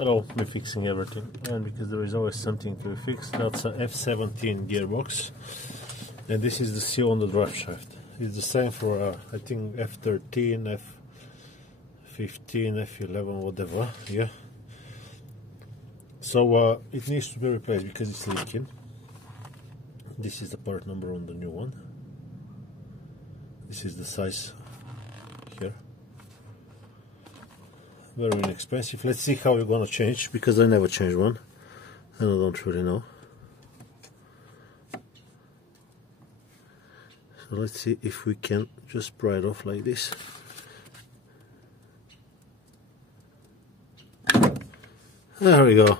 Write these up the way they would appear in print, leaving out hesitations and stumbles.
Hello, we're fixing everything, and because there is always something to fix, that's a F17 gearbox, and this is the seal on the driveshaft. It's the same for I think F13, F15, F11, whatever. Yeah. So it needs to be replaced because it's leaking. This is the part number on the new one. This is the size here. Very inexpensive. Let's see how we're gonna change, because I never changed one and I don't really know. So let's see if we can just pry it off like this. There we go.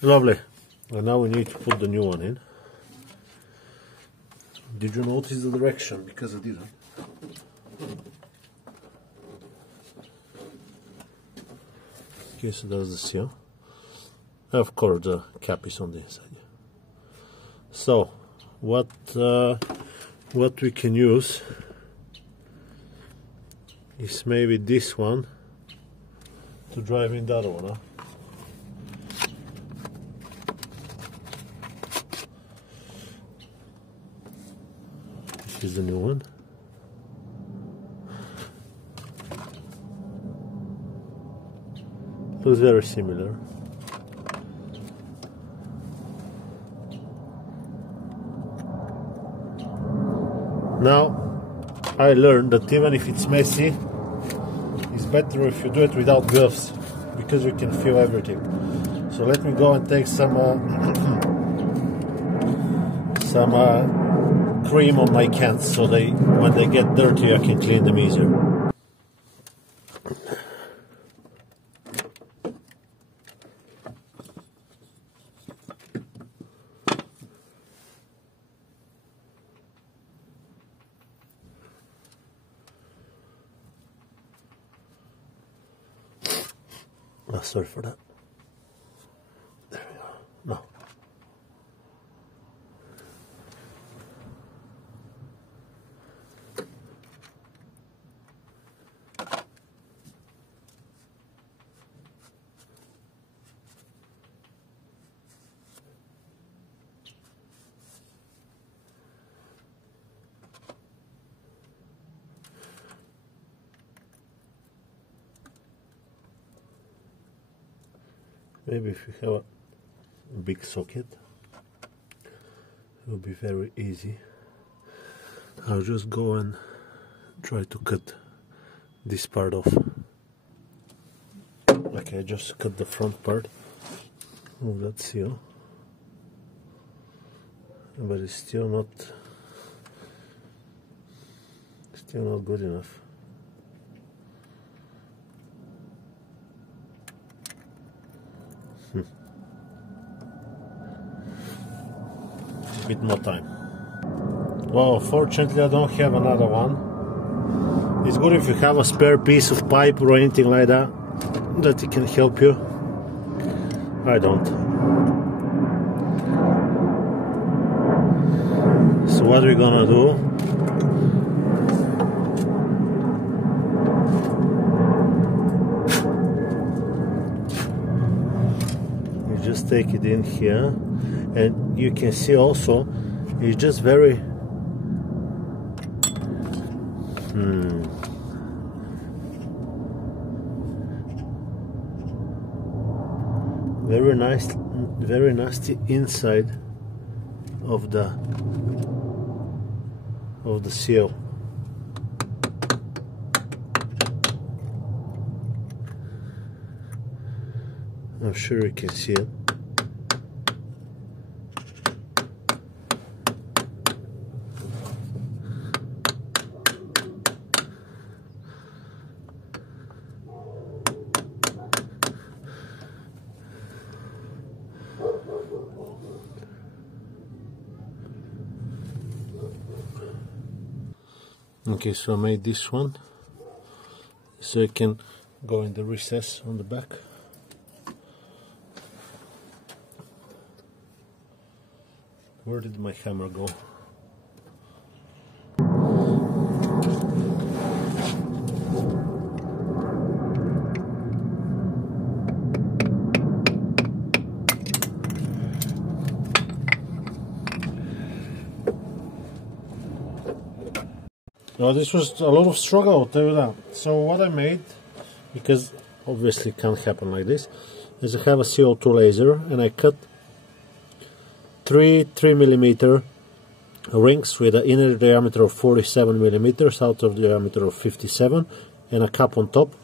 Lovely. And now we need to put the new one in. Did you notice the direction? Because I didn't. Okay, so that's the seal. Of course, the cap is on the inside. So, what we can use is maybe this one to drive in the other one. Huh? This is the new one. Looks very similar. Now, I learned that even if it's messy, it's better if you do it without gloves, because you can feel everything. So let me go and take some cream on my cans, so when they get dirty I can clean them easier. Oh, sorry for that. There we go. No. Maybe if you have a big socket, it will be very easy. I'll just go and try to cut this part off. Okay, I just cut the front part of that seal, but it's still not good enough. Bit more time. Well, fortunately I don't have another one. It's good if you have a spare piece of pipe or anything like that it can help you. I don't. So what we're gonna do, you just take it in here. And you can see also, it's just very very nice, very nasty inside of the seal. I'm sure you can see it. Okay, so I made this one so I can go in the recess on the back. Where did my hammer go? Now this was a lot of struggle, I'll tell you that. So what I made, because obviously it can't happen like this, is I have a CO2 laser and I cut three 3mm rings with an inner diameter of 47 millimeters, outer diameter of 57, and a cap on top.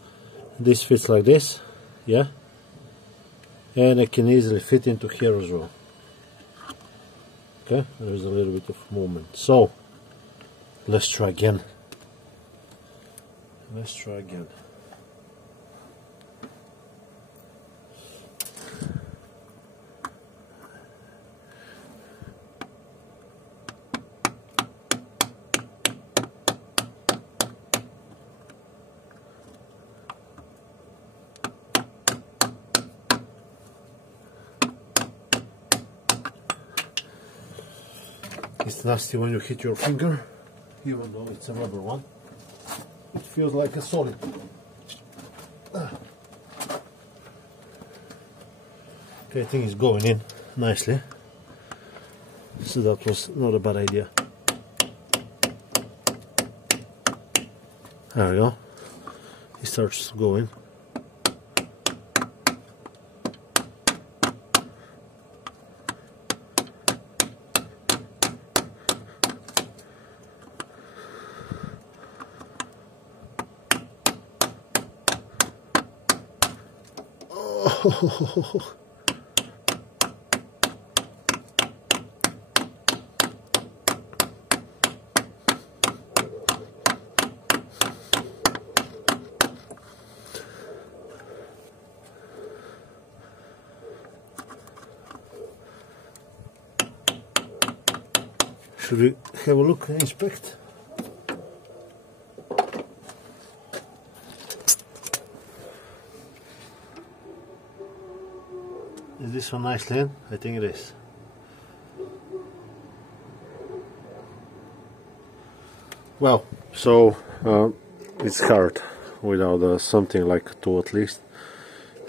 This fits like this, yeah, and I can easily fit into here as well. Okay, there's a little bit of movement. So let's try again. Let's try again. It's nasty when you hit your finger, even though it's a rubber one. It feels like a solid. Okay, I think it's going in nicely. So that was not a bad idea. There we go. It starts going. Should we have a look and inspect? Is this one nicely in? I think it is. Well, so it's hard without something like a tool at least,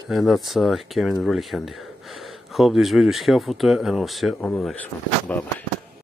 and that's came in really handy. Hope this video is helpful to you, and I'll see you on the next one. Bye bye.